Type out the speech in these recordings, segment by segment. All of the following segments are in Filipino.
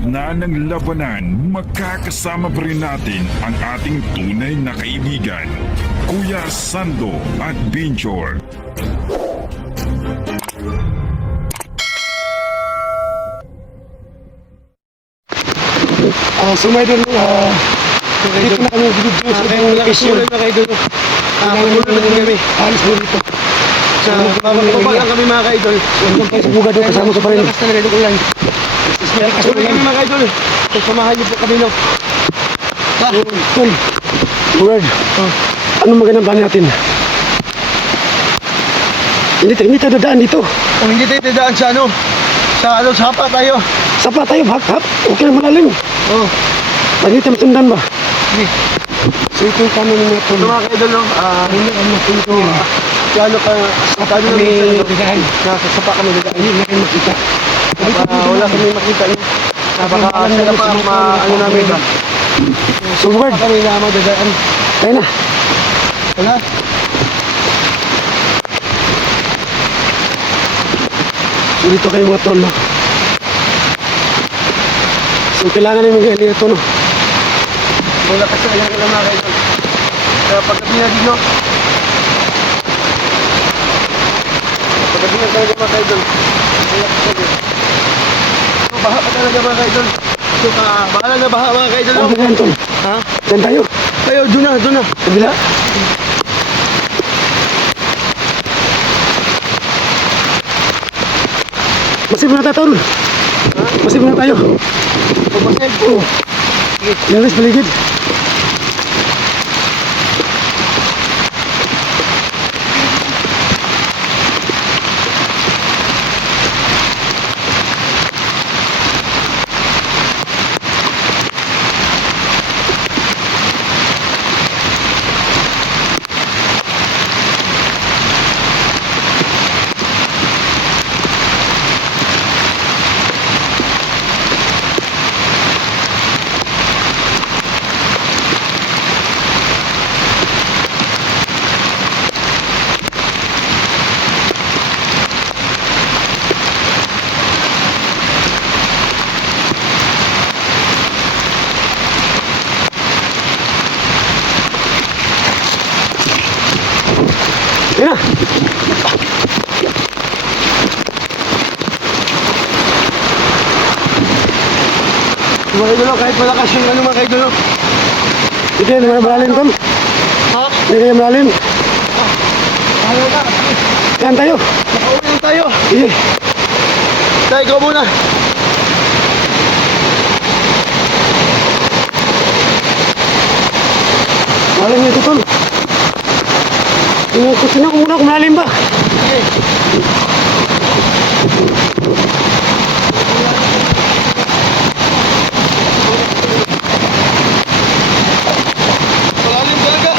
gitna ng labanan, makakasama pa rin natin ang ating tunay na kaibigan, Kuya Sando at Binchor. So may doon, dito na kami video sa location. Kaya na kayo doon. Pumunta na din kami. Alis mo dito. Sa bababa lang kami mga kaidol. Huwag tayo sa buga doon, kasama sa parin. Lakas talaga doon ulan. Tuloy kami mga kaidol. Samahan niyo po kami no. Tol, Word, anong magandang plan natin? Hindi tayo dadaan dito. Kung hindi tayo dadaan sa ano, sa hapa tayo. Sapa tayo, hap. Okay na malalim. Oh. Pag tayo matundan ba? Sige. So ito yung kami ng So mga kaidol no, hindi ang mapunto. kano ka, kano Kami namin dadaan. nasa sapa kami dadaan. Hindi na kayo makita. Wala kami makita niyo. Baka sila pa ano namin ba? So Word, Kami na madadaan. tayo na. Wala. So dito kayo mga tol, no? So kailangan namin galing ito, no? Wala kasi ayan ka lang mga kaidol. Kaya paggabi na dito. Paggabi na talaga mga kaidol. Wala kasi. So baha pa talaga mga kaidol. So bahala na baha mga kaidol. Ano ba yan, tol? Ha? Saan tayo? Kayo, doon na. Kabila? Masip na tayo, tol. Masip na tayo. Pumasig. Oo. Lalis paligid. Yan na. Mga kaidol, kahit malakas yung ano mga kaidol. Hindi na malalim, tol. Ha? Hindi kayo malalim. Ayaw na. Yan tayo. Nakauwi na tayo. Sige. Tayo, ikaw muna. Malalim ito, tol. Tingnan ko muna kung malalim ba. Malalim talaga.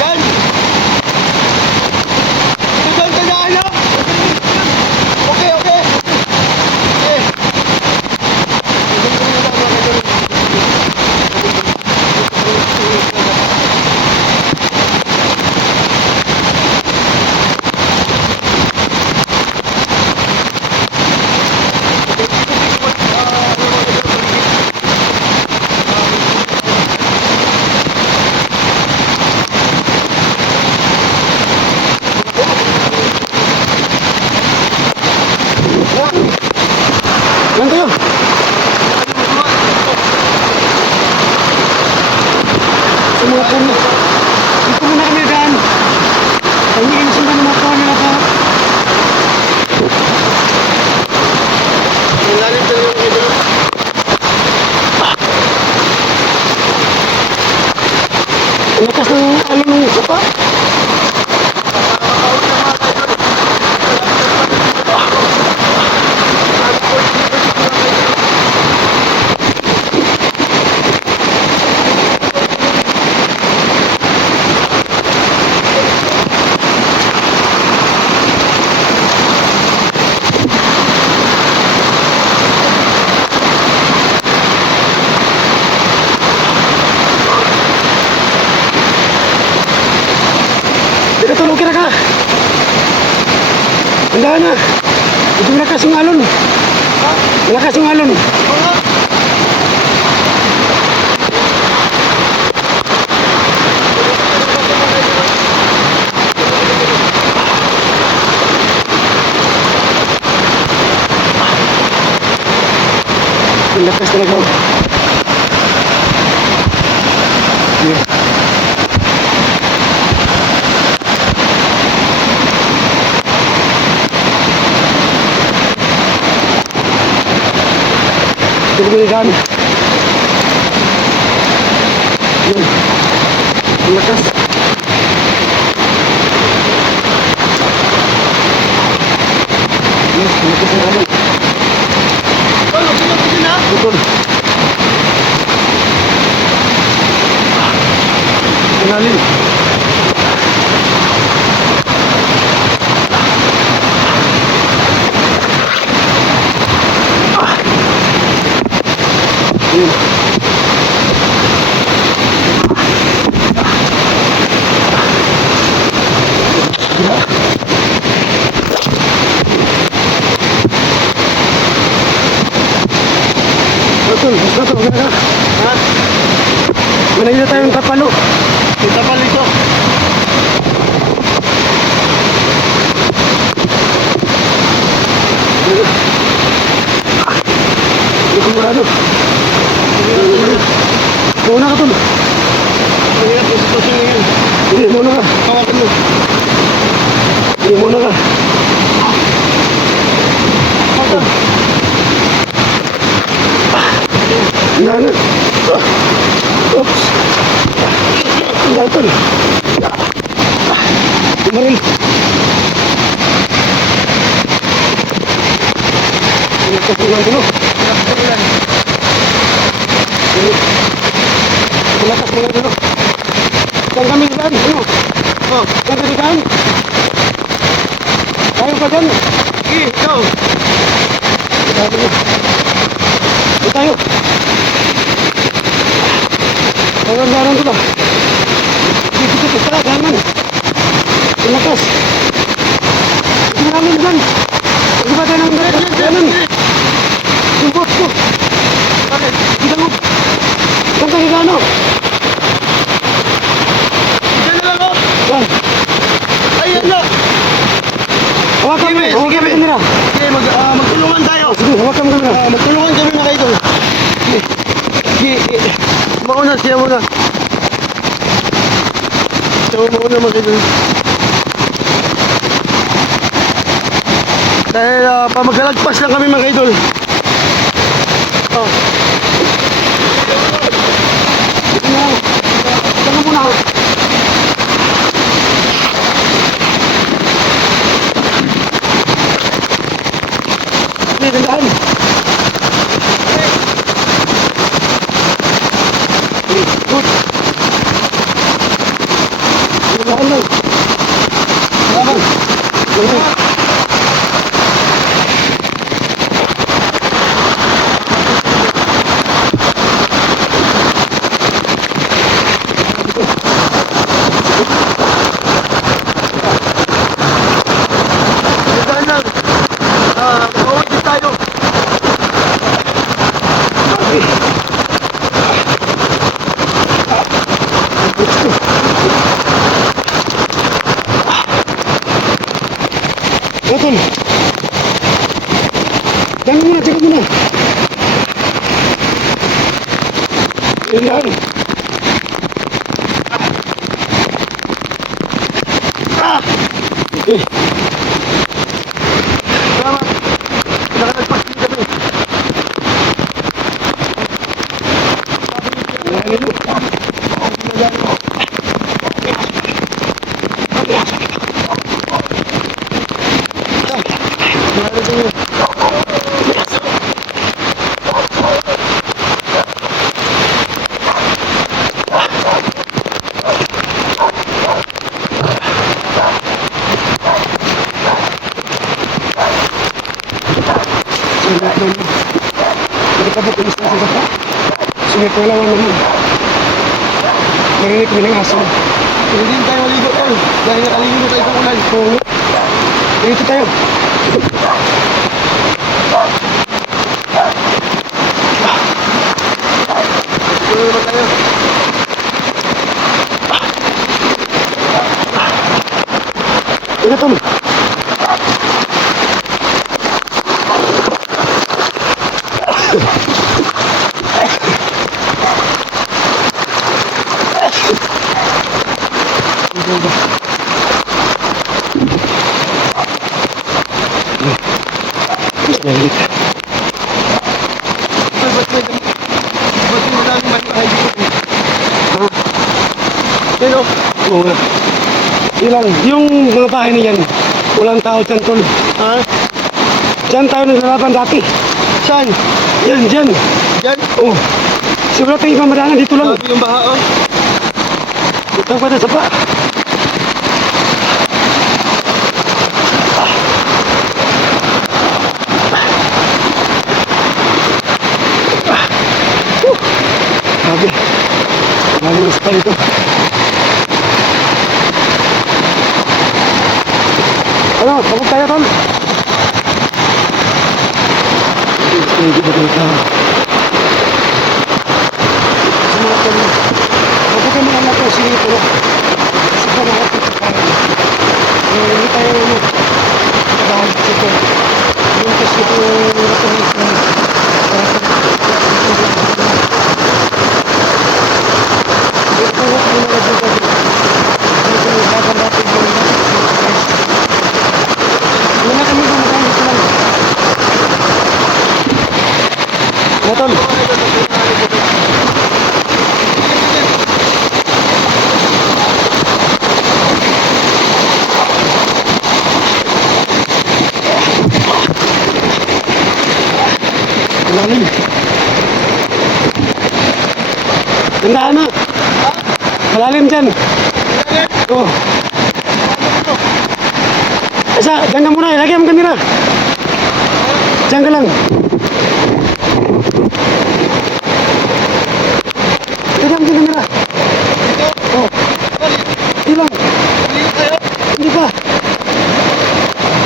Yan. Ito ka na ano? Okay. Okay. Yan tayo. Sumuko na. Dito muna kami daan. Pangingin sila ng mga kuha nila pa. Malalim talaga mga kaidol. Ang lakas ng alon ng sapa. Dito tulog ka na ka. Tandaan na. Ito malakas yung alon. Malakas yung alon. Ang lakas talaga. Yeah. Tuloy-tuloy. Yun. Ang lakas. Yes, ang lakas ng alon. Betul. Kenalin. Betul, betul, betul. Ha? Manila tayong tapalo. Yung tapalo ito. Hindi ko marano. Muna ka tol. Mahirap yung sitwasyon na yan. Hindi, muna ka. Kawakan mo. Hindi, muna ka. Nana. Oops. Datol. Kumarin. Kasilan dulu. Kulakas muna dulu. Saan kami dyan? Ano? Oh, saan kami dyan? Tayo ka dyan. Sige, ikaw. Tayo. Daran-daran tu lah. Kita kita jangan. Lekas. Jangan kan. Coba jangan. Jemput tu. Kita lu. Tangkap ke sana. Jangan lu. Ayo nak. Hawakan kamera. Sige, magtulungan tayo. Sige, hawakan kamera. Magtulungan kami mga idol. Mauna siya muna. Siya mauna mga idol. Dahil pamagkalagpas lang kami mga idol. Oh. Jangan muna. Ini tandaan. Good. Tandaan lang. Tandaan. Betul. Jangan muna. Jangan. Selamat. Nakalagpas din kami. Nakapatulis na sa bata. Sumipalawan naman. Marinig kami ng aso. Hindi tayo maligo tol. Dahil nakaligo tayo sa ulan. Oo. Dito tayo. Tuloy naman tayo. Ito, Tol. Langit. Tol, ba't may madaming mahihay dito? Yan o. Oo nga. Ilang, yung mga bahay na yan, walang tao dyan, Tol. Ha? Dyan tayo naglalaban dati. Saan? Yan, dyan. Yan? Oh. Siguro tayong pamadanan dito lang. Sabi yung baha o. Ito pa sa pa. Sabi. Malis pa ito. Ano, pagod tayo, Tol? Hindi ba ito? Huwag kami ang nato sinipuro. Sa mga pagkakaroon. Hindi tayo dahil dito. Yung kasi ito Tol. Malalim. Tandaan na. Malalim dyan. Oo. Asa, dyan ka muna. Lagi ang kamera. Dyan ka lang. Dyan ang kamera. Oo. Hindi lang. Hindi pa.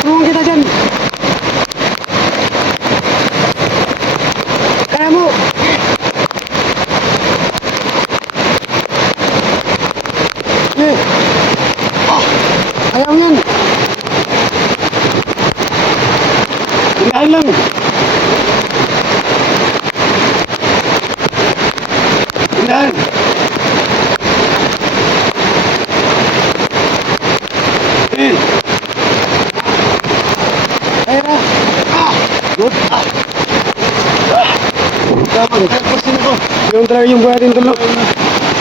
Tulungan kita dyan. Kaya mo. Eh. Ayaw yan. Hindahan lang. Hindahan. Eh. Ayaw na. Good. Tama, nagpagpasin ko. Yung talaga yung buhay natin, Tol.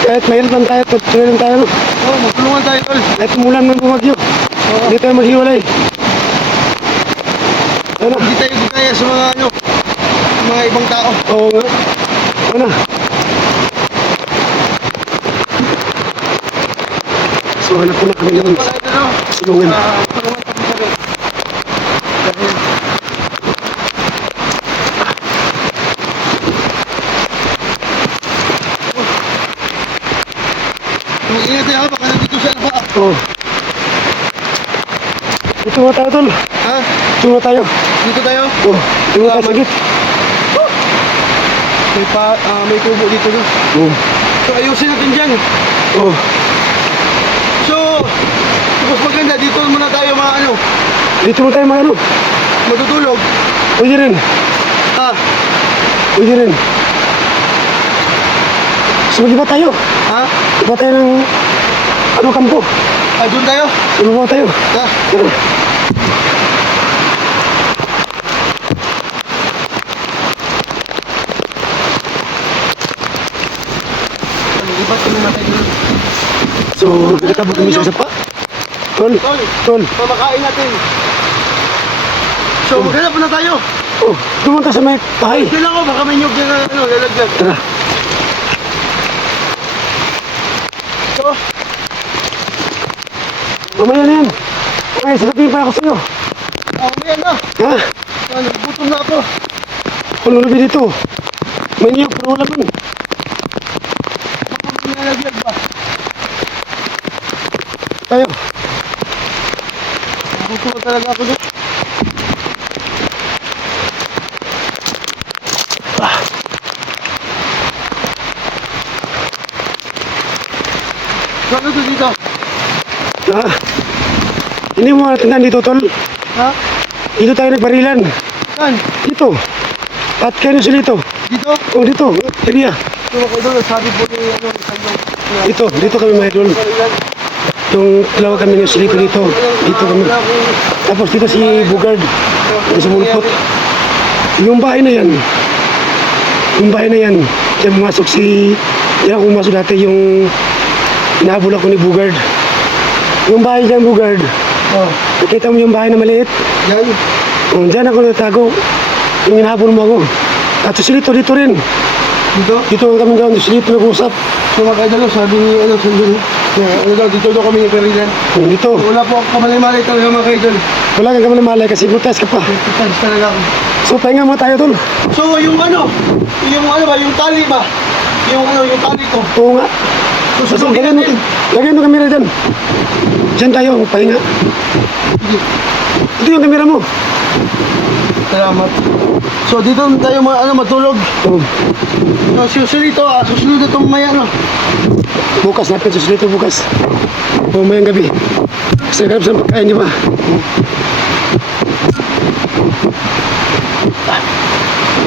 Kahit mahirap lang tayo, tuloy lang tayo. Oo, magtulungan tayo tol. Kahit umulan ng bumagyo. Hindi tayo maghiwalay. Ano? Hindi tayo gagaya sa mga ano, mga ibang tao. Oo nga. Ano? So hanap ko na kami ng Wala ito no. silungan. Tulungan kami sa rin. Dahil mag-ingat tayo baka nandito siya na ba? Oo. Dito nga tayo, Tol. Ha? Dito nga tayo. Dito tayo? Oo. Dito nga tayo sa git. May tubo dito no. Oo. So ayusin natin dyan. Oo. So, mas maganda dito muna tayo mga ano, Dito mo tayo ano. matutulog. Pwede rin. Ha? Pwede rin. So mag-iba tayo. Ha? Iba tayo ng ano kampo. Doon tayo? Iba tayo. Ha? Ano? Ibat kami na tayo doon. So, nagkatabog kami sa sapa. Tol. Tol, Tol. pamakain natin. So, maghanap na tayo. Oh, dumunta sa may bahay. Kailan ko, baka may nyug yan na ano, lalagyan. Tara. So, Mamaya na yan. Okay, sasabihin pa ako sa'yo. ayan na. Ha? Ano, gutom na ako. Kung lulubi dito. May niyog, pero wala man. Baka may nalagyan ba? Tutulog talaga ako doon. Ano to dito? Ah, hindi mo natin dito, tol. Ha? Dito tayo nagbarilan. Saan? Dito. At kayo sila dito. Dito? Oh, dito. Area. Ito mga idol, sabi po ni ano, Dito kami mga idol. Yung dalawa kami ng silito dito. Dito kami. Tapos dito si Bugard. Dito sa mulpot. Yung bahay na yan. Yung bahay na yan. Diyan pumasok si... Yan ako pumasok dati yung... Inahabol ako ni Bugard. Yung bahay dyan, Bugard. Oh, Nakita mo yung bahay na maliit? yan. Diyan ako natago. Yung inahabol mo ako. At sa silito dito rin. Dito? Dito ang kami gawin. Sa silito nag-usap. So mga idol, sabi ni ano, dito daw kami nagperilan. Dito. Wala po ako kamalay-malay talaga mga idol. Wala kang kami malay kasi butas ka pa. Thanks talaga ako. So, pahinga mo tayo tol. So yung ano ba, yung tali ba? Yung tali ko. Oo nga. Susundin Lagyan mo, natin. lagyan mo kamera dyan. Diyan tayo, pahinga. Sige. Ito yung kamera mo. Salamat. So dito tayo matulog. Oh, So susunod ito mamaya no. bukas natin sa silito bukas. O mayang gabi. Kasi naghanap sa pagkain niyo ba?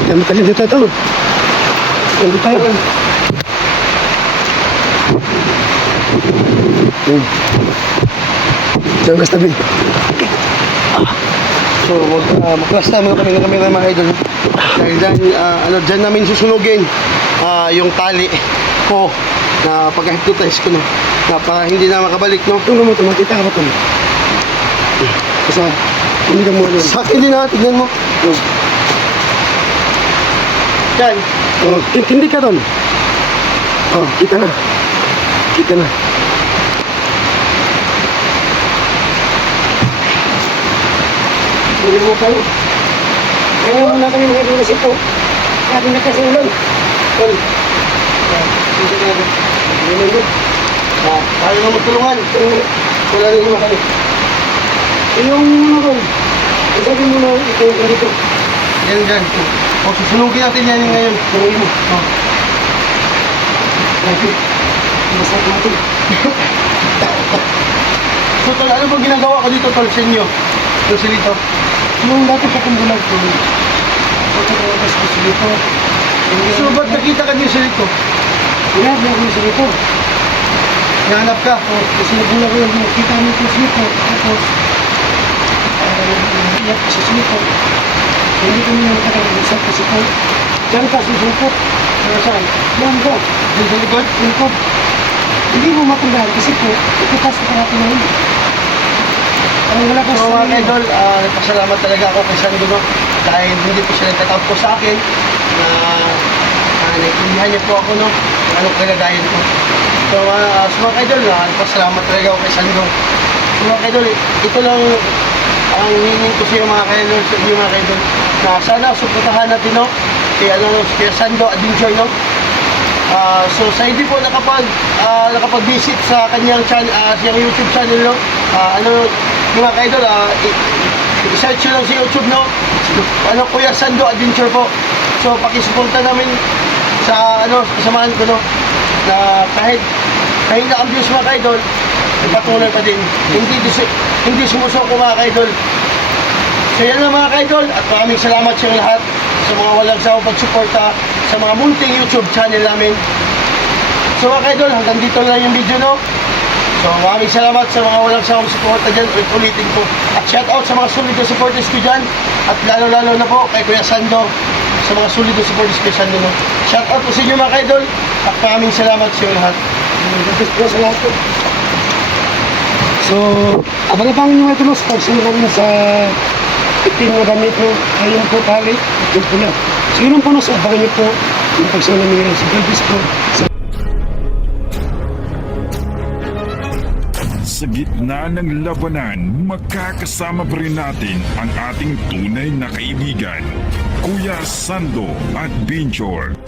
Yan, matalin dito ito. Yan dito tayo. Diyan ka tabi. So magklasta muna kami ng kamera mga idol. Dahil dyan namin susunugin yung tali ko na pag-hypnotize ko no. Na para hindi na makabalik no. Ito mo ito, makita ka ba ito? Kasi hindi ka mo ano. Sa akin din ha, tignan mo. Yan. Oh, hindi ka doon. Oh, kita na. Kita na. Hindi mo kayo. Kaya mo na kami mga ilunas ito. Sabi na kasi ulan. Tol. Tayo na magtulungan. Wala na iba kayo. Yung ano doon. Sabi mo na ito yung dito. Yan dyan. O susunugin natin yan ngayon. Tuloy mo. Oh. Lagi. Masarap natin. So tol, ano bang ginagawa ko dito tol sa inyo? Tol sa dito. Yung dati pa kong bulag ko. Ito ko tapos ko sa dito. So ba't nakita ka niyo sa dito? Hinahap na ako sa dito. Nahanap ka? Oh, kasi nagulang ko yung kita mo ko sa dito. Tapos, iyak ko sa dito. Hindi kami nakakag-usap kasi ko. Diyan ka susupot. Ano saan? Yan ko. Dito sa likod? Likod. Hindi mo matandaan kasi po, ikitas ko natin na yun. Parang wala ka So sa mga idol, nagpasalamat talaga ako kay Sando no? Dahil hindi po siya nagtatampo sa akin na naiintindihan niya po ako no? Kung anong kalagayan ko. So mga idol, nagpasalamat talaga ako kay Sando. So mga idol, ito lang ang hingin ko sa iyo mga idol, sa inyo mga idol, na sana suportahan natin no? Kaya Sando Adventure no? So sa hindi po nakapag-visit sa kanyang YouTube channel no, mga kaidol, i-search nyo lang sa YouTube no, Kuya Sando Adventure po. So pakisuporta namin sa kasamahan ko no, na kahit na ang views mga kaidol, patuloy pa din, hindi sumusuko mga kaidol. So yan lang mga kaidol, at maraming salamat sa inyo lahat sa mga walang sawang pagsuporta sa mga munting YouTube channel namin. So mga kaidol, hanggang dito lang yung video no. So maraming salamat sa mga walang sawang suporta dyan, ulitin ko. At shout out sa mga solid na supporters ko dyan, at lalo na po kay Kuya Sando, sa mga solid na supporters ko Sando no. Shout out po sa inyo mga kaidol, at maraming salamat sa inyo lahat. sa lahat po. So, abang-abang nyo ito los, pag sino kami sa itim na gamit mo, ayun po tali, ito po na. So yun po, so abangan nyo po, yung pagsunod namin sa Bilbis po. Sa gitna ng labanan, makakasama pa rin natin ang ating tunay na kaibigan, Kuya Sando at Binjor.